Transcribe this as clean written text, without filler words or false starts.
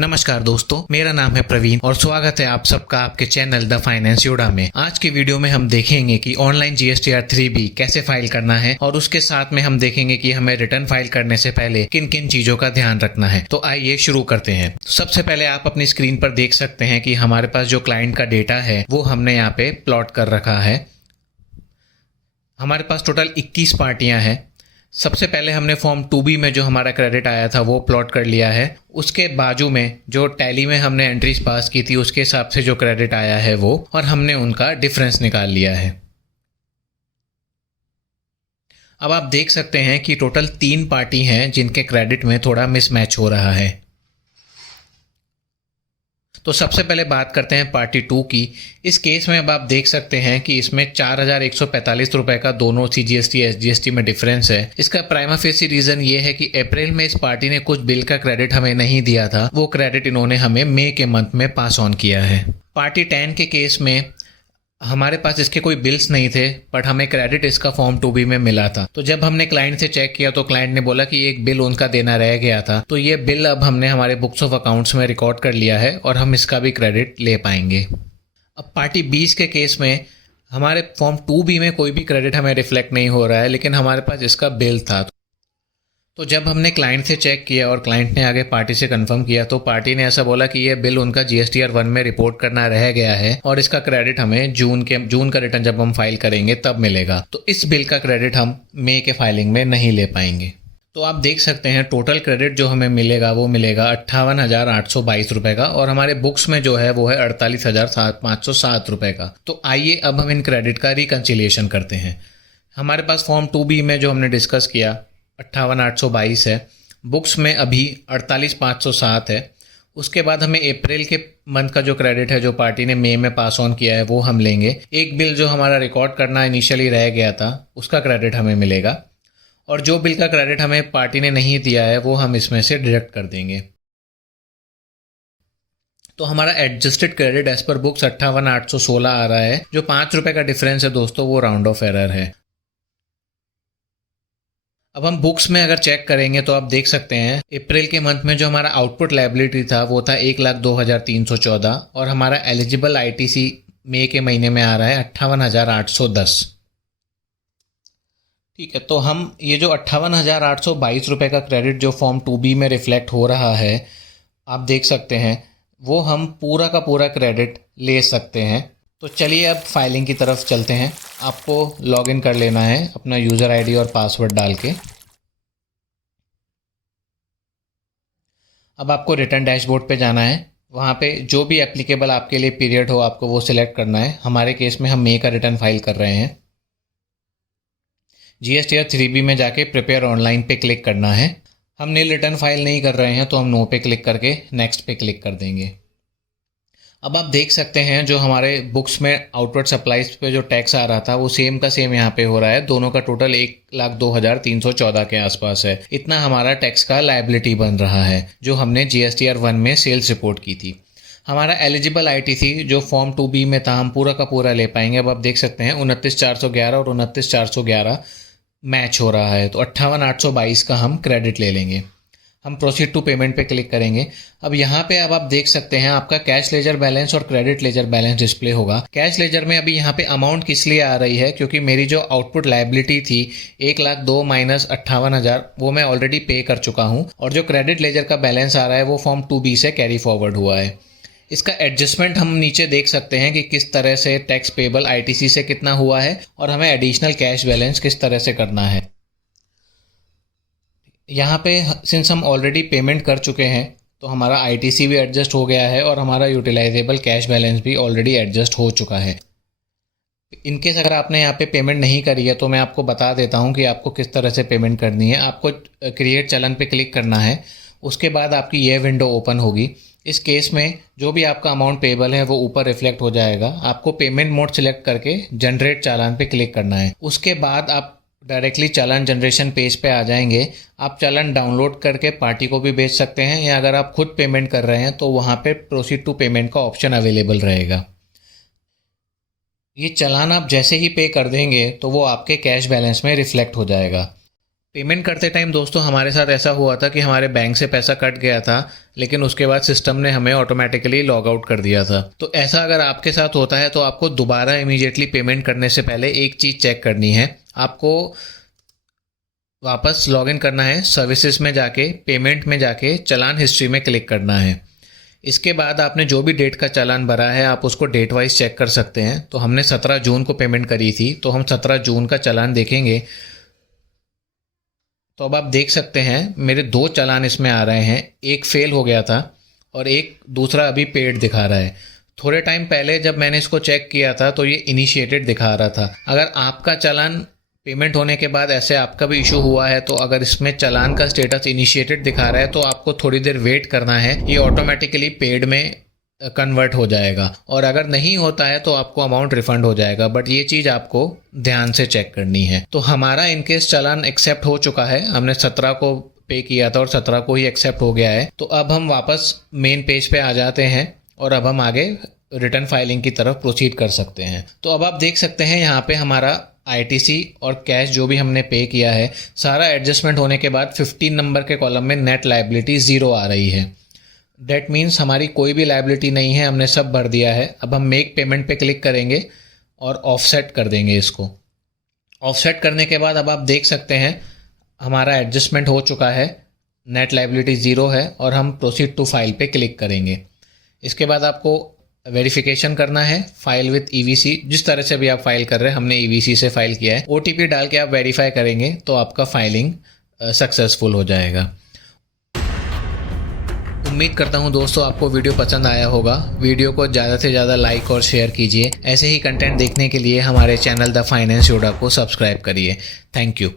नमस्कार दोस्तों, मेरा नाम है प्रवीण और स्वागत है आप सबका आपके चैनल द फाइनेंस योड़ा में। आज की वीडियो में हम देखेंगे कि ऑनलाइन जीएसटीआर 3B कैसे फाइल करना है और उसके साथ में हम देखेंगे कि हमें रिटर्न फाइल करने से पहले किन किन चीजों का ध्यान रखना है। तो आइए शुरू करते हैं। सबसे पहले आप अपनी स्क्रीन पर देख सकते हैं कि हमारे पास जो क्लाइंट का डेटा है वो हमने यहाँ पे प्लॉट कर रखा है। हमारे पास टोटल 21 पार्टियां हैं। सबसे पहले हमने फॉर्म 2B में जो हमारा क्रेडिट आया था वो प्लॉट कर लिया है। उसके बाजू में जो टैली में हमने एंट्रीज पास की थी उसके हिसाब से जो क्रेडिट आया है वो, और हमने उनका डिफरेंस निकाल लिया है। अब आप देख सकते हैं कि टोटल 3 पार्टी हैं जिनके क्रेडिट में थोड़ा मिसमैच हो रहा है। तो सबसे पहले बात करते हैं पार्टी 2 की। इस केस में अब आप देख सकते हैं कि इसमें 4145 रुपए का दोनों CGST SGST में डिफरेंस है। इसका प्राइमा फेसी रीजन ये है कि अप्रैल में इस पार्टी ने कुछ बिल का क्रेडिट हमें नहीं दिया था, वो क्रेडिट इन्होंने हमें मई के मंथ में पास ऑन किया है। पार्टी 10 के केस में हमारे पास इसके कोई बिल्स नहीं थे बट हमें क्रेडिट इसका फॉर्म 2B में मिला था। तो जब हमने क्लाइंट से चेक किया तो क्लाइंट ने बोला कि एक बिल उनका देना रह गया था, तो ये बिल अब हमने हमारे बुक्स ऑफ अकाउंट्स में रिकॉर्ड कर लिया है और हम इसका भी क्रेडिट ले पाएंगे। अब पार्टी 20 के केस में हमारे फॉर्म 2B में कोई भी क्रेडिट हमें रिफ्लेक्ट नहीं हो रहा है, लेकिन हमारे पास इसका बिल था। तो जब हमने क्लाइंट से चेक किया और क्लाइंट ने आगे पार्टी से कंफर्म किया तो पार्टी ने ऐसा बोला कि ये बिल उनका GSTR 1 में रिपोर्ट करना रह गया है और इसका क्रेडिट हमें जून का रिटर्न जब हम फाइल करेंगे तब मिलेगा। तो इस बिल का क्रेडिट हम मई के फाइलिंग में नहीं ले पाएंगे। तो आप देख सकते हैं टोटल क्रेडिट जो हमें मिलेगा वो मिलेगा 58,822 रुपए का, और हमारे बुक्स में जो है वो है 48,507 रुपए का। तो आइए अब हम इन क्रेडिट का रिकंसिलिएशन करते हैं। हमारे पास फॉर्म 2B में जो हमने डिस्कस किया 58,822 है, बुक्स में अभी 48,507 है। उसके बाद हमें अप्रैल के मंथ का जो क्रेडिट है जो पार्टी ने मई में पास ऑन किया है वो हम लेंगे। एक बिल जो हमारा रिकॉर्ड करना इनिशियली रह गया था उसका क्रेडिट हमें मिलेगा, और जो बिल का क्रेडिट हमें पार्टी ने नहीं दिया है वो हम इसमें से डिडक्ट कर देंगे। तो हमारा adjusted credit as per books 58,816 आ रहा है। जो 5 रुपए का डिफरेंस है दोस्तों वो राउंड ऑफ एरर है। अब हम बुक्स में अगर चेक करेंगे तो आप देख सकते हैं अप्रैल के मंथ में जो हमारा आउटपुट लायबिलिटी था वो था 1,02,314, और हमारा एलिजिबल ITC मई के महीने में आ रहा है 58,810। ठीक है, तो हम ये जो 58,822 रुपए का क्रेडिट जो फॉर्म 2B में रिफ्लेक्ट हो रहा है आप देख सकते हैं वो हम पूरा का पूरा क्रेडिट ले सकते हैं। तो चलिए अब फाइलिंग की तरफ चलते हैं। आपको लॉगिन कर लेना है अपना यूज़र ID और पासवर्ड डाल के। अब आपको रिटर्न डैशबोर्ड पे जाना है। वहाँ पे जो भी एप्लीकेबल आपके लिए पीरियड हो आपको वो सिलेक्ट करना है। हमारे केस में हम मई का रिटर्न फाइल कर रहे हैं। GSTR 3B में जाके प्रिपेयर ऑनलाइन पे क्लिक करना है। हम नील रिटर्न फाइल नहीं कर रहे हैं तो हम नो पे क्लिक करके नेक्स्ट पे क्लिक कर देंगे। अब आप देख सकते हैं जो हमारे बुक्स में आउटवर्ड सप्लाईज पे जो टैक्स आ रहा था वो सेम का सेम यहाँ पे हो रहा है। दोनों का टोटल 1,02,314 के आसपास है। इतना हमारा टैक्स का लायबिलिटी बन रहा है जो हमने GSTR 1 में सेल्स रिपोर्ट की थी। हमारा एलिजिबल ITC जो फॉर्म 2B में था हम पूरा का पूरा ले पाएंगे। अब आप देख सकते हैं 29,411 और 29,411 मैच हो रहा है, तो 58,822 का हम क्रेडिट ले लेंगे। हम प्रोसीड टू पेमेंट पे क्लिक करेंगे। अब यहाँ पे अब आप देख सकते हैं आपका कैश लेजर बैलेंस और क्रेडिट लेजर बैलेंस डिस्प्ले होगा। कैश लेजर में अभी यहाँ पे अमाउंट किस लिए आ रही है, क्योंकि मेरी जो आउटपुट लायबिलिटी थी 1,02,000 माइनस 58,000 वो मैं ऑलरेडी पे कर चुका हूँ, और जो क्रेडिट लेजर का बैलेंस आ रहा है वो फॉर्म 2B से कैरी फॉरवर्ड हुआ है। इसका एडजस्टमेंट हम नीचे देख सकते हैं कि किस तरह से टैक्स पेबल ITC से कितना हुआ है और हमें एडिशनल कैश बैलेंस किस तरह से करना है। यहाँ पे सिंस हम ऑलरेडी पेमेंट कर चुके हैं तो हमारा ITC भी एडजस्ट हो गया है और हमारा यूटिलाइजेबल कैश बैलेंस भी ऑलरेडी एडजस्ट हो चुका है। इनकेस अगर आपने यहाँ पे पेमेंट नहीं करी है तो मैं आपको बता देता हूँ कि आपको किस तरह से पेमेंट करनी है। आपको क्रिएट चलन पे क्लिक करना है, उसके बाद आपकी ये विंडो ओपन होगी। इस केस में जो भी आपका अमाउंट पेबल है वो ऊपर रिफ्लेक्ट हो जाएगा। आपको पेमेंट मोड सिलेक्ट करके जनरेट चालान पे क्लिक करना है। उसके बाद आप डायरेक्टली चालान जनरेशन पेज पे आ जाएंगे। आप चालान डाउनलोड करके पार्टी को भी भेज सकते हैं, या अगर आप खुद पेमेंट कर रहे हैं तो वहाँ पे प्रोसीड टू पेमेंट का ऑप्शन अवेलेबल रहेगा। ये चालान आप जैसे ही पे कर देंगे तो वो आपके कैश बैलेंस में रिफ्लेक्ट हो जाएगा। पेमेंट करते टाइम दोस्तों हमारे साथ ऐसा हुआ था कि हमारे बैंक से पैसा कट गया था लेकिन उसके बाद सिस्टम ने हमें ऑटोमेटिकली लॉग आउट कर दिया था। तो ऐसा अगर आपके साथ होता है तो आपको दोबारा इमीडिएटली पेमेंट करने से पहले एक चीज़ चेक करनी है। आपको वापस लॉगिन करना है, सर्विसेज में जाके पेमेंट में जाके चालान हिस्ट्री में क्लिक करना है। इसके बाद आपने जो भी डेट का चालान भरा है आप उसको डेट वाइज चेक कर सकते हैं। तो हमने 17 जून को पेमेंट करी थी, तो हम 17 जून का चालान देखेंगे। तो अब आप देख सकते हैं मेरे 2 चालान इसमें आ रहे हैं, एक फेल हो गया था और एक दूसरा अभी पेड दिखा रहा है। थोड़े टाइम पहले जब मैंने इसको चेक किया था तो ये इनिशिएटेड दिखा रहा था। अगर आपका चालान पेमेंट होने के बाद ऐसे आपका भी इशू हुआ है तो अगर इसमें चालान का स्टेटस इनिशिएटेड दिखा रहा है तो आपको थोड़ी देर वेट करना है, ये ऑटोमेटिकली पेड में कन्वर्ट हो जाएगा। और अगर नहीं होता है तो आपको अमाउंट रिफंड हो जाएगा, बट ये चीज़ आपको ध्यान से चेक करनी है। तो हमारा इनकेस चालान एक्सेप्ट हो चुका है, हमने 17 को पे किया था और 17 को ही एक्सेप्ट हो गया है। तो अब हम वापस मेन पेज पे आ जाते हैं और अब हम आगे रिटर्न फाइलिंग की तरफ प्रोसीड कर सकते हैं। तो अब आप देख सकते हैं यहाँ पे हमारा ITC और कैश जो भी हमने पे किया है सारा एडजस्टमेंट होने के बाद 15 नंबर के कॉलम में नेट लायबिलिटी 0 आ रही है। डेट मीन्स हमारी कोई भी लायबिलिटी नहीं है, हमने सब भर दिया है। अब हम मेक पेमेंट पे क्लिक करेंगे और ऑफसेट कर देंगे इसको। ऑफसेट करने के बाद अब आप देख सकते हैं हमारा एडजस्टमेंट हो चुका है, नेट लायबिलिटी 0 है और हम प्रोसीड टू फाइल पे क्लिक करेंगे। इसके बाद आपको वेरिफिकेशन करना है फाइल विथ EVC, जिस तरह से भी आप फाइल कर रहे हैं हमने EVC से फाइल किया है। OTP डाल के आप वेरीफाई करेंगे तो आपका फाइलिंग सक्सेसफुल हो जाएगा। उम्मीद करता हूं दोस्तों आपको वीडियो पसंद आया होगा। वीडियो को ज़्यादा से ज़्यादा लाइक और शेयर कीजिए। ऐसे ही कंटेंट देखने के लिए हमारे चैनल द फाइनेंस योड़ा को सब्सक्राइब करिए। Thank you.